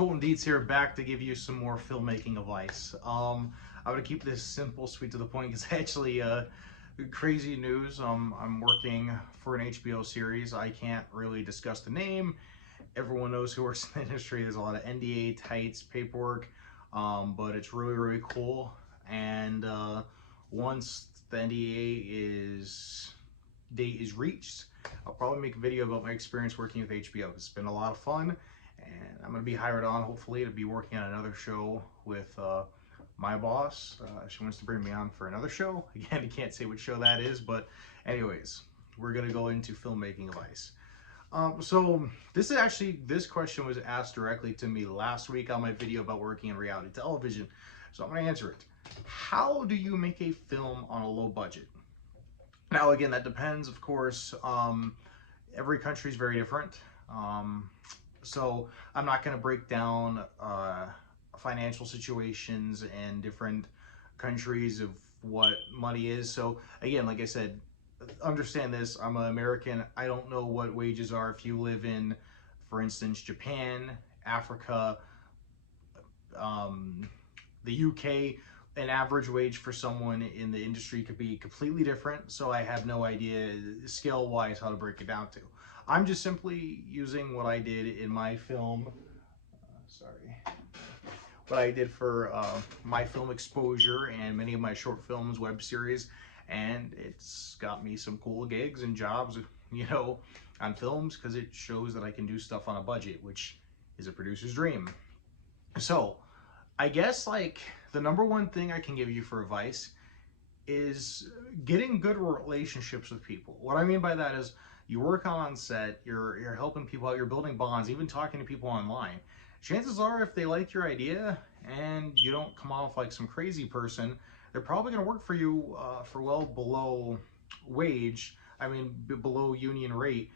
Colten here, back to give you some more filmmaking advice. I'm gonna keep this simple, sweet to the point, because actually, crazy news. I'm working for an HBO series. I can't really discuss the name. Everyone knows who works in the industry. There's a lot of NDA, tights, paperwork, but it's really, really cool. And once the NDA date is reached, I'll probably make a video about my experience working with HBO. It's been a lot of fun, and I'm going to be hired on, hopefully, to be working on another show with my boss. She wants to bring me on for another show. Again, I can't say what show that is, but anyways, we're going to go into filmmaking advice. So this question was asked directly to me last week on my video about working in reality television. So I'm going to answer it. How do you make a film on a low budget? Now, again, that depends, of course. Every country is very different. So I'm not going to break down financial situations in different countries of what money is. So again, like I said, understand this. I'm an American. I don't know what wages are if you live in, for instance, Japan, Africa, the UK. An average wage for someone in the industry could be completely different, so I have no idea scale-wise how to break it down to. I'm just simply using what I did in my film, what I did for my film exposure and many of my short films, web series, and it's got me some cool gigs and jobs, you know, on films, because it shows that I can do stuff on a budget, which is a producer's dream. So I guess, like, the number one thing I can give you for advice is getting good relationships with people. What I mean by that is you work on set, you're helping people out, you're building bonds, even talking to people online. Chances are, if they like your idea and you don't come off like some crazy person, they're probably going to work for you for well below wage, below union rate.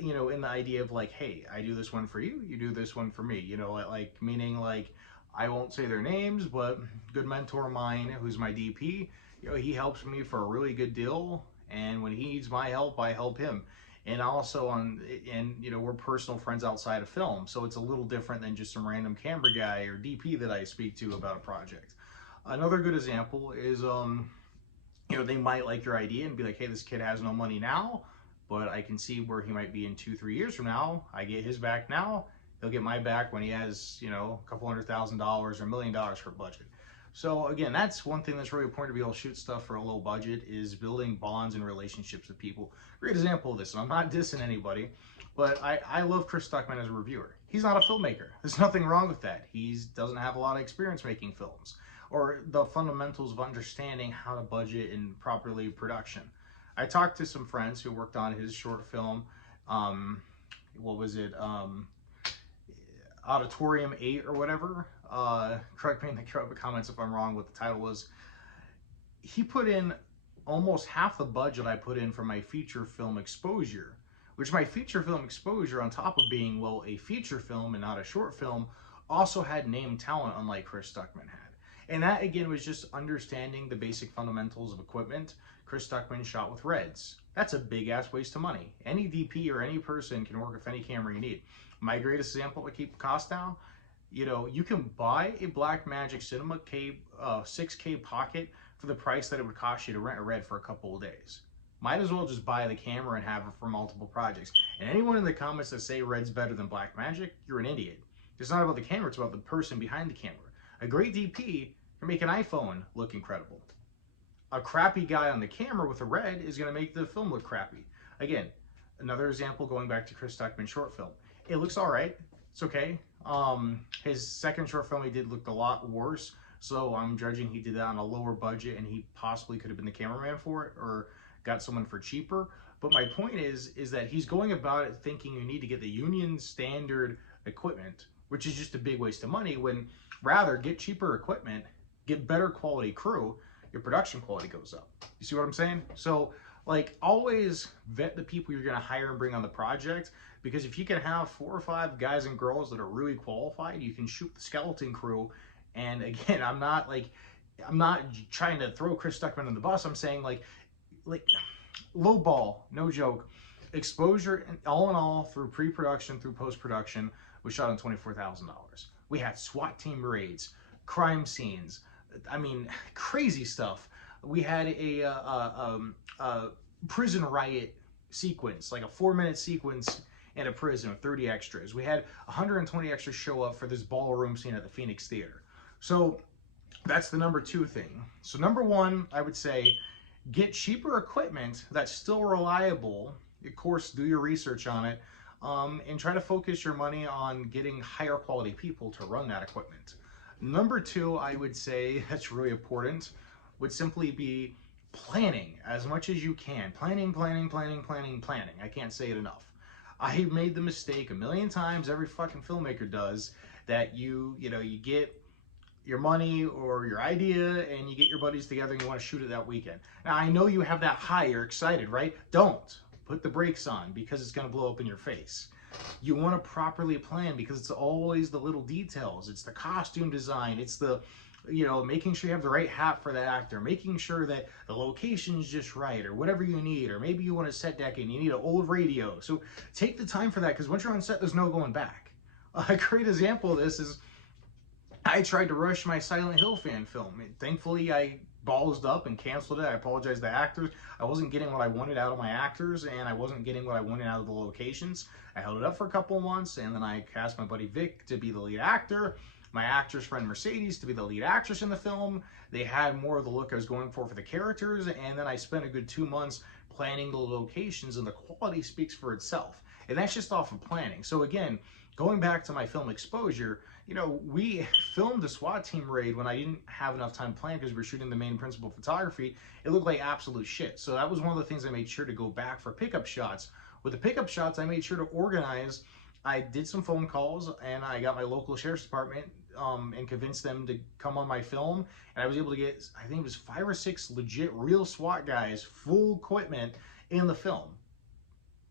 You know, in the idea of like, hey, I do this one for you, you do this one for me. You know, like, meaning like, I won't say their names, but good mentor of mine, who's my DP, you know, he helps me for a really good deal, and when he needs my help, I help him. And also you know, we're personal friends outside of film, so it's a little different than just some random camera guy or DP that I speak to about a project. Another good example is, you know, they might like your idea and be like, hey, this kid has no money now, but I can see where he might be in 2-3 years from now. I get his back now, he'll get my back when he has, you know, a couple $100,000 or $1 million for budget. So again, that's one thing that's really important, to be able to shoot stuff for a low budget, is building bonds and relationships with people. Great example of this, and I'm not dissing anybody, but I love Chris Stuckman as a reviewer. He's not a filmmaker. There's nothing wrong with that. He doesn't have a lot of experience making films, or the fundamentals of understanding how to budget and properly production. I talked to some friends who worked on his short film, what was it, Auditorium 8 or whatever. Correct me in the comments if I'm wrong what the title was. He put in almost half the budget I put in for my feature film exposure, which my feature film exposure, on top of being, well, a feature film and not a short film, also had named talent, unlike Chris Stuckman had. And that, again, was just understanding the basic fundamentals of equipment. Chris Stuckman shot with Reds. That's a big-ass waste of money. Any DP or any person can work with any camera you need. My greatest example to keep costs down, you know, you can buy a Blackmagic Cinema 6K pocket for the price that it would cost you to rent a Red for a couple of days. Might as well just buy the camera and have it for multiple projects. And anyone in the comments that say Red's better than Blackmagic, you're an idiot. It's not about the camera, it's about the person behind the camera. A great DP can make an iPhone look incredible. A crappy guy on the camera with a Red is going to make the film look crappy. Again, another example, going back to Chris Stuckman's short film. It looks all right. It's okay. His second short film he did looked a lot worse, so I'm judging he did that on a lower budget, and he possibly could have been the cameraman for it or got someone for cheaper. But my point is that he's going about it thinking you need to get the union standard equipment, which is just a big waste of money, when rather get cheaper equipment, get better quality crew, your production quality goes up. You see what I'm saying? So, like, always vet the people you're going to hire and bring on the project, because if you can have 4 or 5 guys and girls that are really qualified, you can shoot the skeleton crew. And again, I'm not trying to throw Chris Stuckman on the bus. I'm saying, like low ball, no joke. Exposure, all in all, through pre-production, through post-production, was shot on $24,000. We had SWAT team raids, crime scenes, I mean, crazy stuff. We had a prison riot sequence, like a 4-minute sequence in a prison with 30 extras. We had 120 extras show up for this ballroom scene at the Phoenix Theater. So that's the number 2 thing. So number 1, I would say, get cheaper equipment that's still reliable. Of course, do your research on it, and try to focus your money on getting higher quality people to run that equipment. Number 2, I would say, that's really important, would simply be planning as much as you can. Planning. I can't say it enough. I made the mistake a million times, every fucking filmmaker does, that you get your money or your idea and you get your buddies together and you want to shoot it that weekend. Now, I know you have that high, you're excited, right? Don't. Put the brakes on, because it's going to blow up in your face. You want to properly plan, because it's always the little details. It's the costume design. It's the, making sure you have the right hat for the actor, making sure that the location is just right, or whatever you need, or maybe you want a set deck and you need an old radio. So take the time for that, because once you're on set, there's no going back. A great example of this is I tried to rush my Silent Hill fan film. Thankfully, I ballsed up and canceled it. I apologize to the actors. I wasn't getting what I wanted out of my actors, and I wasn't getting what I wanted out of the locations. I held it up for a couple of months, and then I cast my buddy Vic to be the lead actor, my actor's friend Mercedes to be the lead actress in the film. They had more of the look I was going for the characters, and then I spent a good 2 months planning the locations, and the quality speaks for itself. And that's just off of planning. So again, going back to my film exposure, we filmed a SWAT team raid when I didn't have enough time to plan, because we were shooting the main principal photography. It looked like absolute shit. So that was one of the things I made sure to go back for pickup shots. With the pickup shots, I made sure to organize. I did some phone calls, and I got my local sheriff's department and convinced them to come on my film. And I was able to get, I think it was 5 or 6 legit real SWAT guys, full equipment in the film.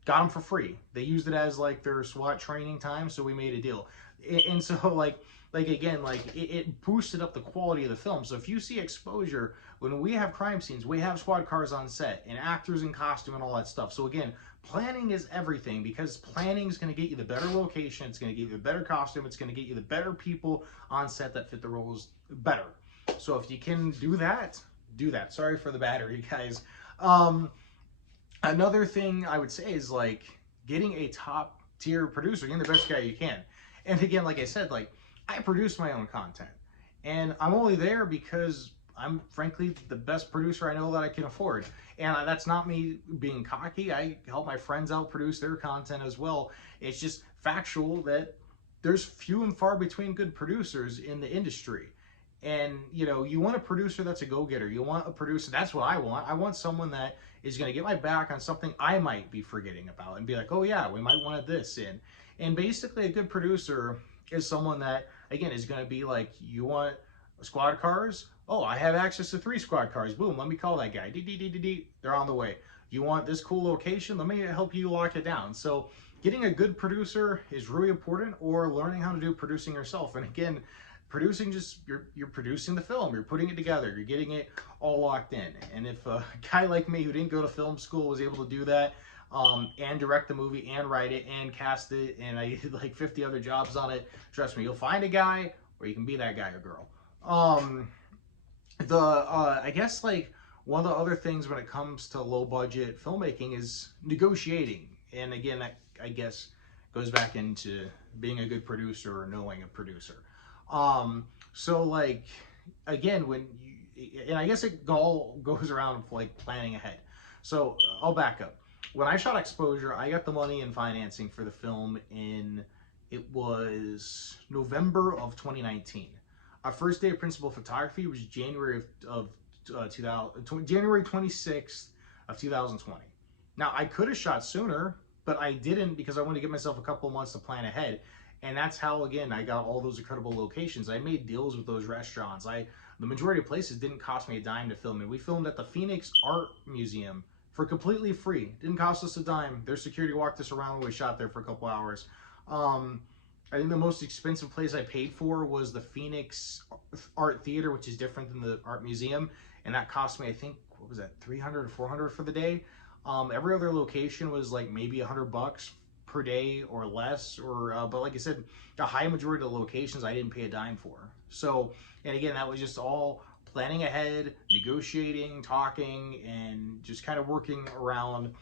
Got them for free. They used it as like their SWAT training time, so we made a deal. And so it boosted up the quality of the film. So if you see exposure, when we have crime scenes, we have squad cars on set and actors in costume and all that stuff. So again, planning is everything, because planning is going to get you the better location, it's going to get you the better costume, it's going to get you the better people on set that fit the roles better. So if you can do that, do that. Sorry for the battery, guys. Another thing I would say is like getting a top tier producer, getting the best guy you can. And again, like I said, like I produce my own content, and I'm only there because I'm frankly the best producer I know that I can afford. And that's not me being cocky. I help my friends out produce their content as well. It's just factual that there's few and far between good producers in the industry. And you want a producer that's a go-getter. You want a producer, that's what I want. I want someone that is going to get my back on something I might be forgetting about and be like, oh yeah, we might want this in. And basically a good producer is someone that, again, is going to be like, you want squad cars? Oh, I have access to 3 squad cars. Boom, let me call that guy. They're on the way. You want this cool location? Let me help you lock it down. So getting a good producer is really important, or learning how to do producing yourself. And again, producing, just you're producing the film, you're putting it together, you're getting it all locked in. And if a guy like me who didn't go to film school was able to do that, and direct the movie and write it and cast it, and I did like 50 other jobs on it, trust me, you'll find a guy, or you can be that guy or girl. I guess like one of the other things when it comes to low budget filmmaking is negotiating. And again, that I guess goes back into being a good producer or knowing a producer. So like, again, and I guess it all goes around like planning ahead. So I'll back up. When I shot Exposure, I got the money and financing for the film it was November of 2019. Our first day of principal photography was January 26th of 2020. Now I could have shot sooner, but I didn't, because I wanted to give myself a couple of months to plan ahead. And that's how, again, I got all those incredible locations. I made deals with those restaurants. The majority of places didn't cost me a dime to film in. We filmed at the Phoenix Art Museum for completely free. Didn't cost us a dime. Their security walked us around when we shot there for a couple hours. I think the most expensive place I paid for was the Phoenix Art Theater, which is different than the Art Museum. And that cost me, I think, what was that, $300 or $400 for the day. Every other location was like maybe $100 per day or less, or but like I said, the high majority of the locations I didn't pay a dime for. So, and again, that was just all planning ahead, negotiating, talking, and just kind of working around,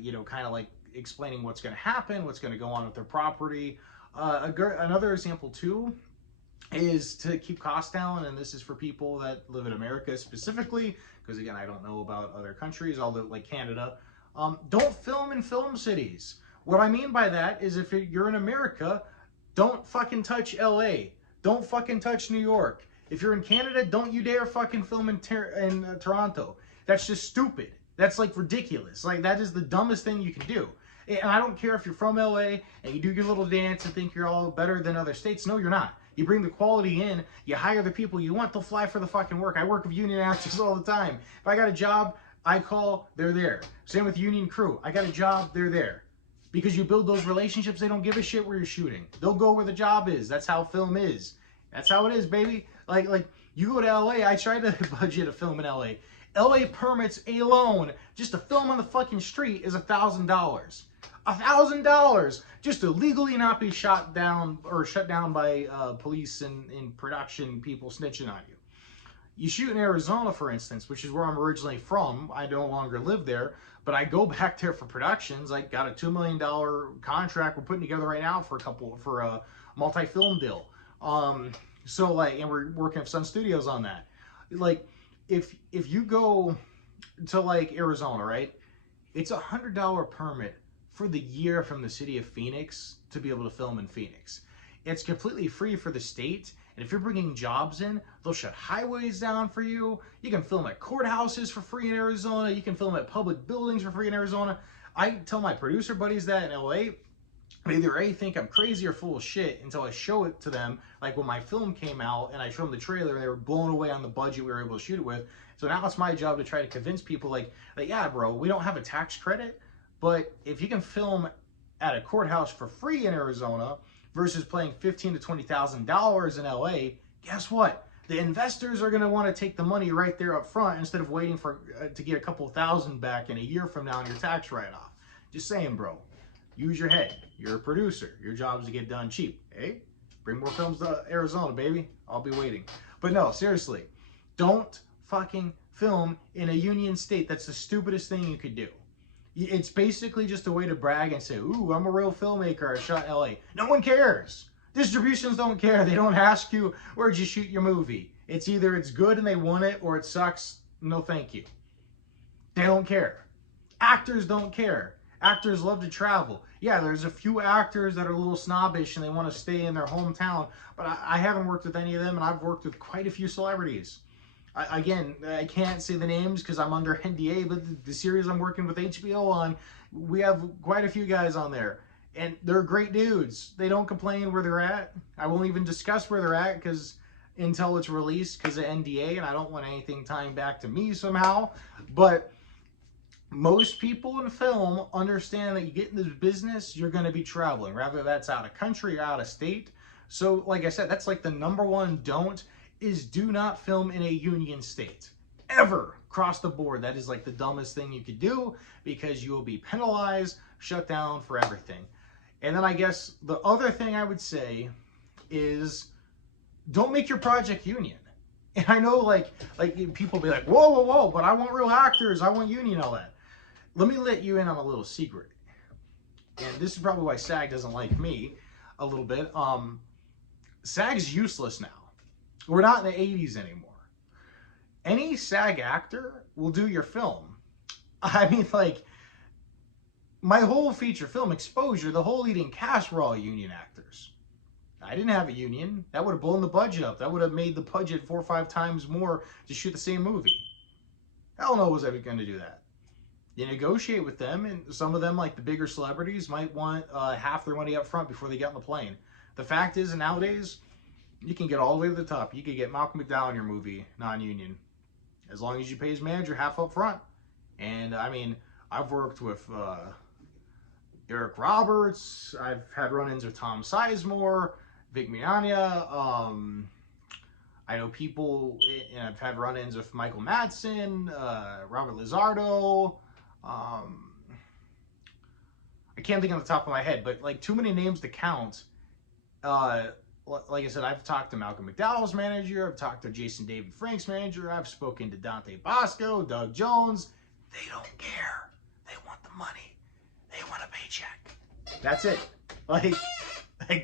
you know, kind of like explaining what's going to happen, what's going to go on with their property. Another example too is to keep costs down, and this is for people that live in America specifically, because again, I don't know about other countries, although like Canada. Don't film in film cities. What I mean by that is if you're in America, don't fucking touch LA. Don't fucking touch New York. If you're in Canada, don't you dare fucking film in Toronto. That's just stupid. That's like ridiculous. Like, that is the dumbest thing you can do. And I don't care if you're from LA and you do your little dance and think you're all better than other states. No, you're not. You bring the quality in, you hire the people you want, they'll fly for the fucking work. I work with union actors all the time. If I got a job, I call, they're there. Same with union crew. I got a job, they're there. Because you build those relationships, they don't give a shit where you're shooting. They'll go where the job is. That's how film is. That's how it is, baby. Like you go to LA, I tried to budget a film in LA. LA permits alone, just to film on the fucking street, is $1,000. $1,000 just to legally not be shot down or shut down by police and production people snitching on you. You shoot in Arizona, for instance, which is where I'm originally from. I no longer live there, but I go back there for productions. I got a $2 million contract we're putting together right now for a multi-film deal. So like, and we're working with Sun Studios on that. Like, if you go to like Arizona, right? It's $100 permit for the year from the city of Phoenix to be able to film in Phoenix. It's completely free for the state. And if you're bringing jobs in, they'll shut highways down for you. You can film at courthouses for free in Arizona. You can film at public buildings for free in Arizona. I tell my producer buddies that in LA. Either A, think I'm crazy or full of shit until I show it to them. Like when my film came out and I showed them the trailer and they were blown away on the budget we were able to shoot it with. So now it's my job to try to convince people like yeah, bro, we don't have a tax credit, but if you can film at a courthouse for free in Arizona versus paying $15,000 to $20,000 in LA, guess what? The investors are going to want to take the money right there up front instead of waiting for to get a couple thousand back in a year from now on your tax write-off. Just saying, bro. Use your head. You're a producer. Your job is to get done cheap. Hey, bring more films to Arizona, baby. I'll be waiting. But no, seriously, don't fucking film in a union state. That's the stupidest thing you could do. It's basically just a way to brag and say, ooh, I'm a real filmmaker. I shot in LA. No one cares. Distributions don't care. They don't ask you, where'd you shoot your movie? It's either it's good and they want it or it sucks. No, thank you. They don't care. Actors don't care. Actors love to travel. Yeah, there's a few actors that are a little snobbish and they want to stay in their hometown, but I haven't worked with any of them, and I've worked with quite a few celebrities. Again, I can't say the names because I'm under NDA, but the series I'm working with HBO on, we have quite a few guys on there, and they're great dudes. They don't complain where they're at. I won't even discuss where they're at because until it's released because of NDA, and I don't want anything tying back to me somehow, but most people in film understand that you get in this business, you're going to be traveling, whether that's out of country or out of state. So, like I said, that's like the number one don't, is do not film in a union state. Ever. Across the board. That is like the dumbest thing you could do because you will be penalized, shut down for everything. And then I guess the other thing I would say is don't make your project union. And I know like people be like, whoa, whoa, whoa, but I want real actors. I want union, all that. Let me let you in on a little secret. And this is probably why SAG doesn't like me a little bit. SAG's useless now. We're not in the 80s anymore. Any SAG actor will do your film. I mean, like, my whole feature film exposure, the whole leading cast were all union actors. I didn't have a union. That would have blown the budget up. That would have made the budget 4 or 5 times more to shoot the same movie. Hell no was ever going to do that. You negotiate with them, and some of them, like the bigger celebrities, might want half their money up front before they get on the plane. The fact is, nowadays, you can get all the way to the top. You could get Malcolm McDowell in your movie, non-union, as long as you pay his manager half up front. And, I mean, I've worked with Eric Roberts. I've had run-ins with Tom Sizemore, Vic Mignogna. I know people, and I've had run-ins with Michael Madsen, Robert Lizardo. I can't think on the top of my head, but like too many names to count. Uh, like I said, I've talked to Malcolm McDowell's manager, I've talked to Jason David Frank's manager, I've spoken to Dante Bosco, Doug Jones. They don't care. They want the money. They want a paycheck. That's it. Like,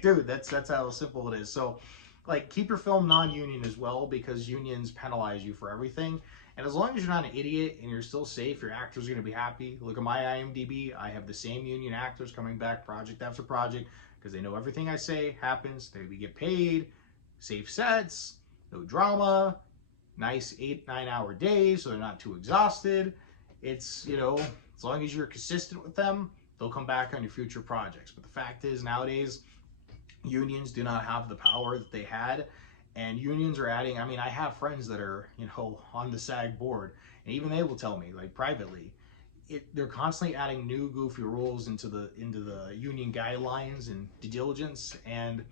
dude, that's how simple it is. So, like, keep your film non-union as well, because unions penalize you for everything. And as long as you're not an idiot and you're still safe, your actors are going to be happy. Look at my IMDb. I have the same union actors coming back project after project because they know everything I say happens. We get paid, safe sets, no drama, nice 8-9 hour days so they're not too exhausted. It's, you know, as long as you're consistent with them, they'll come back on your future projects. But the fact is, nowadays, unions do not have the power that they had. And unions are adding, I mean, I have friends that are, you know, on the SAG board, and even they will tell me, like, privately, they're constantly adding new goofy rules into the union guidelines and due diligence. And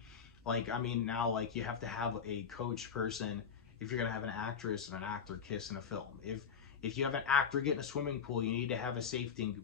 like, I mean, now, like, you have to have a coach person if you're gonna have an actress and an actor kiss in a film. If you have an actor get in a swimming pool, you need to have a safety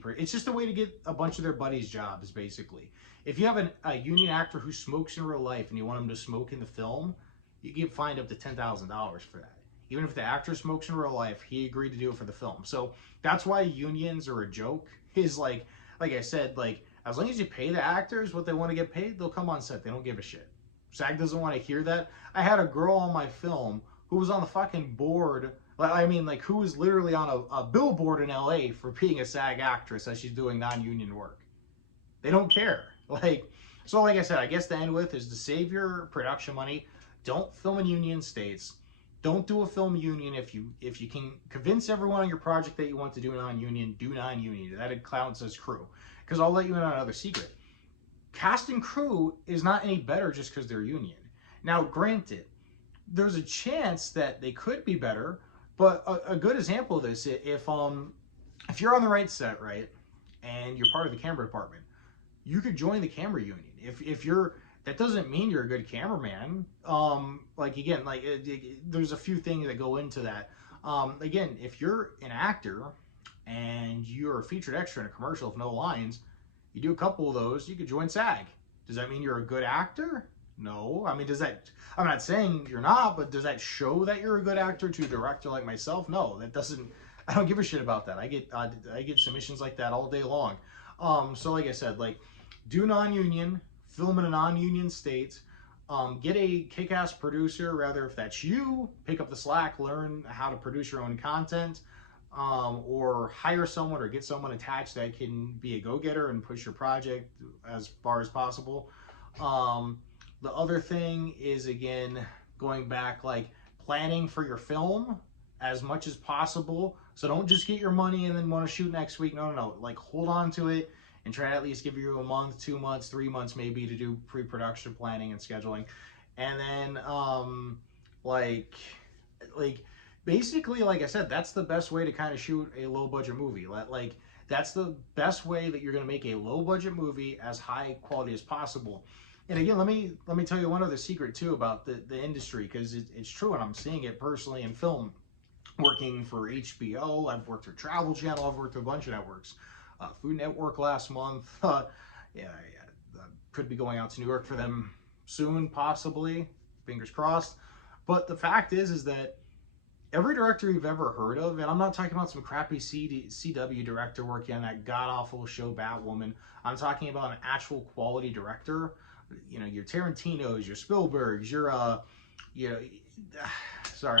person. It's just a way to get a bunch of their buddies jobs, basically. If you have a union actor who smokes in real life and you want him to smoke in the film, you get fined up to $10,000 for that. Even if the actor smokes in real life, he agreed to do it for the film. So that's why unions are a joke. Is like I said, like, as long as you pay the actors what they want to get paid, they'll come on set. They don't give a shit. SAG doesn't want to hear that. I had a girl on my film who was on the fucking board. I mean, like, who was literally on a billboard in LA for being a SAG actress as she's doing non-union work. They don't care. Like, so like I said, I guess the end with is to save your production money. Don't film in union states. Don't do a film union. If you can convince everyone on your project that you want to do non-union, do non-union. That counts as crew. Because I'll let you in on another secret. Cast and crew is not any better just because they're union. Now, granted, there's a chance that they could be better, but a good example of this, if you're on the right set, right, and you're part of the camera department, you could join the camera union. If you're, that doesn't mean you're a good cameraman. Like, again, like, there's a few things that go into that. Again, if you're an actor and you're a featured extra in a commercial with no lines, you do a couple of those, you could join SAG. Does that mean you're a good actor? No. I mean, does that, I'm not saying you're not, but does that show that you're a good actor to a director like myself? No, that doesn't, I don't give a shit about that. I get submissions like that all day long. So like I said, like, do non-union, film in a non-union state, get a kick-ass producer, rather if that's you, pick up the slack, learn how to produce your own content, or hire someone or get someone attached that can be a go-getter and push your project as far as possible. The other thing is, again, going back, like, planning for your film as much as possible. So don't just get your money and then want to shoot next week. No. Like, hold on to it and try to at least give you a month, 2 months, 3 months maybe to do pre-production planning and scheduling. And then, like basically, like I said, that's the best way to kind of shoot a low-budget movie. Like, that's the best way that you're going to make a low-budget movie as high quality as possible. And again, let me tell you one other secret too about the industry, because it's true, and I'm seeing it personally in film. Working for HBO, I've worked for Travel Channel, I've worked for a bunch of networks. Food Network last month. Yeah, could be going out to New York for them soon, possibly. Fingers crossed. But the fact is that every director you've ever heard of, and I'm not talking about some crappy CW director working on that god-awful show Batwoman. I'm talking about an actual quality director. You know, your Tarantinos, your Spielbergs, your you know, sorry,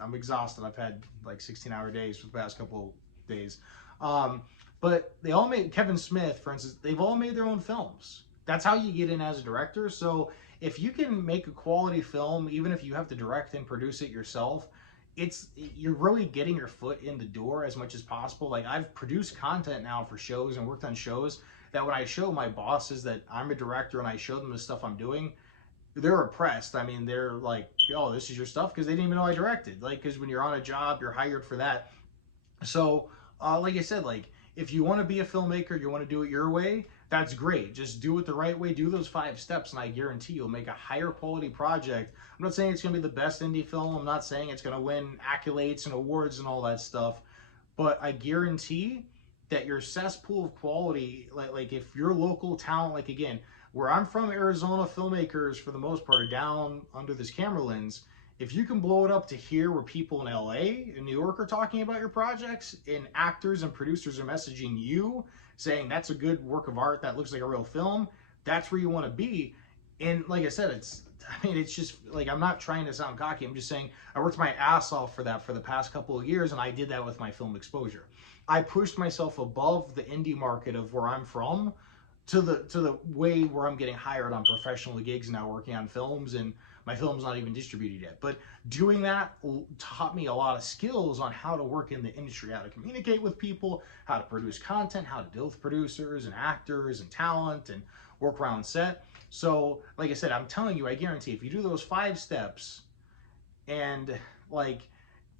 I'm exhausted. I've had like 16-hour days for the past couple of days. But they all made, Kevin Smith, for instance, they've all made their own films. That's how you get in as a director. So if you can make a quality film, even if you have to direct and produce it yourself, you're really getting your foot in the door as much as possible. Like, I've produced content now for shows and worked on shows that when I show my bosses that I'm a director and I show them the stuff I'm doing, they're impressed. I mean, they're like, oh, this is your stuff? Because they didn't even know I directed. Like, because when you're on a job, you're hired for that. So, like I said, like, if you want to be a filmmaker, you want to do it your way, that's great. Just do it the right way. Do those 5 steps, and I guarantee you'll make a higher quality project. I'm not saying it's going to be the best indie film. I'm not saying it's going to win accolades and awards and all that stuff. But I guarantee that your cesspool of quality, like if your local talent, like again, where I'm from, Arizona, filmmakers for the most part are down under this camera lens. If you can blow it up to here where people in LA and New York are talking about your projects, and actors and producers are messaging you saying that's a good work of art, that looks like a real film, that's where you want to be. And like I said, it's just like, I'm not trying to sound cocky. I'm just saying I worked my ass off for that for the past couple of years, and I did that with my film exposure. I pushed myself above the indie market of where I'm from to the way where I'm getting hired on professional gigs now, working on films, and my film's not even distributed yet. But doing that taught me a lot of skills on how to work in the industry, how to communicate with people, how to produce content, how to deal with producers and actors and talent, and work around set. So like I said, I'm telling you, I guarantee if you do those 5 steps and like,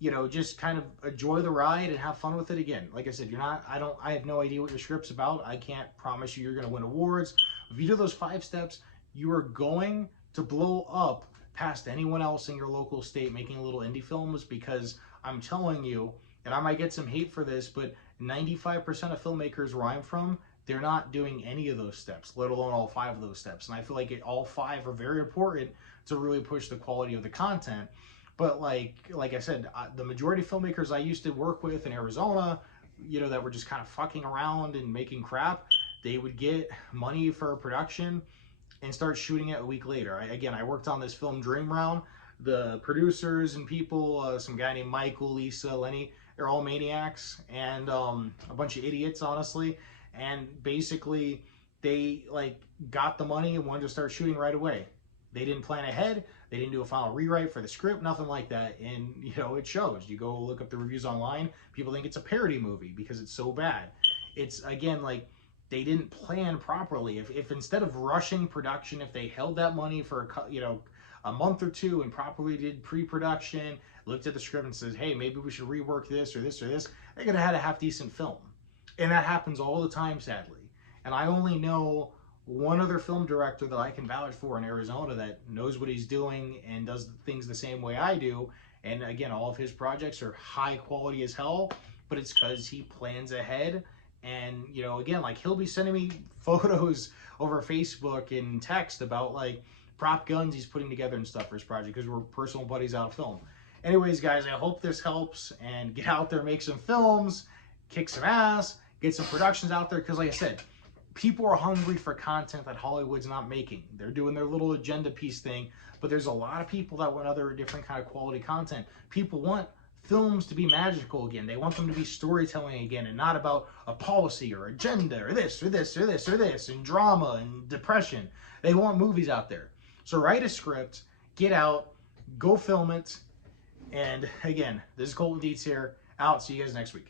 you know, just kind of enjoy the ride and have fun with it. Again, like I said, I have no idea what your script's about. I can't promise you you're going to win awards. If you do those 5 steps, you are going to blow up past anyone else in your local state making little indie films, because I'm telling you, and I might get some hate for this, but 95% of filmmakers where I'm from, they're not doing any of those steps, let alone all 5 of those steps. And I feel like all 5 are very important to really push the quality of the content. But like I said, the majority of filmmakers I used to work with in Arizona, you know, that were just kind of fucking around and making crap, they would get money for a production and start shooting it a week later. I worked on this film Dream Round. The producers and people, some guy named Michael, Lisa, Lenny, they're all maniacs and a bunch of idiots, honestly. And basically, they like got the money and wanted to start shooting right away. They didn't plan ahead. They didn't do a final rewrite for the script, nothing like that. And, you know, it shows. You go look up the reviews online, people think it's a parody movie because it's so bad. It's, again, like, they didn't plan properly. If instead of rushing production, if they held that money for, a month or 2 and properly did pre-production, looked at the script and says, hey, maybe we should rework this or this or this, they could have had a half-decent film. And that happens all the time, sadly. And I only know one other film director that I can vouch for in Arizona that knows what he's doing and does things the same way I do. And again, all of his projects are high quality as hell, but it's because he plans ahead. And, you know, again, like he'll be sending me photos over Facebook and text about like prop guns he's putting together and stuff for his project because we're personal buddies out of film. Anyways, guys, I hope this helps, and get out there, make some films, kick some ass, get some productions out there, because like I said, people are hungry for content that Hollywood's not making. They're doing their little agenda piece thing, but there's a lot of people that want other different kind of quality content. People want films to be magical again. They want them to be storytelling again, and not about a policy or agenda or this or this or this or this, and drama and depression. They want movies out there. So write a script, get out, go film it. And again, this is Colten Dietz here, out. See you guys next week.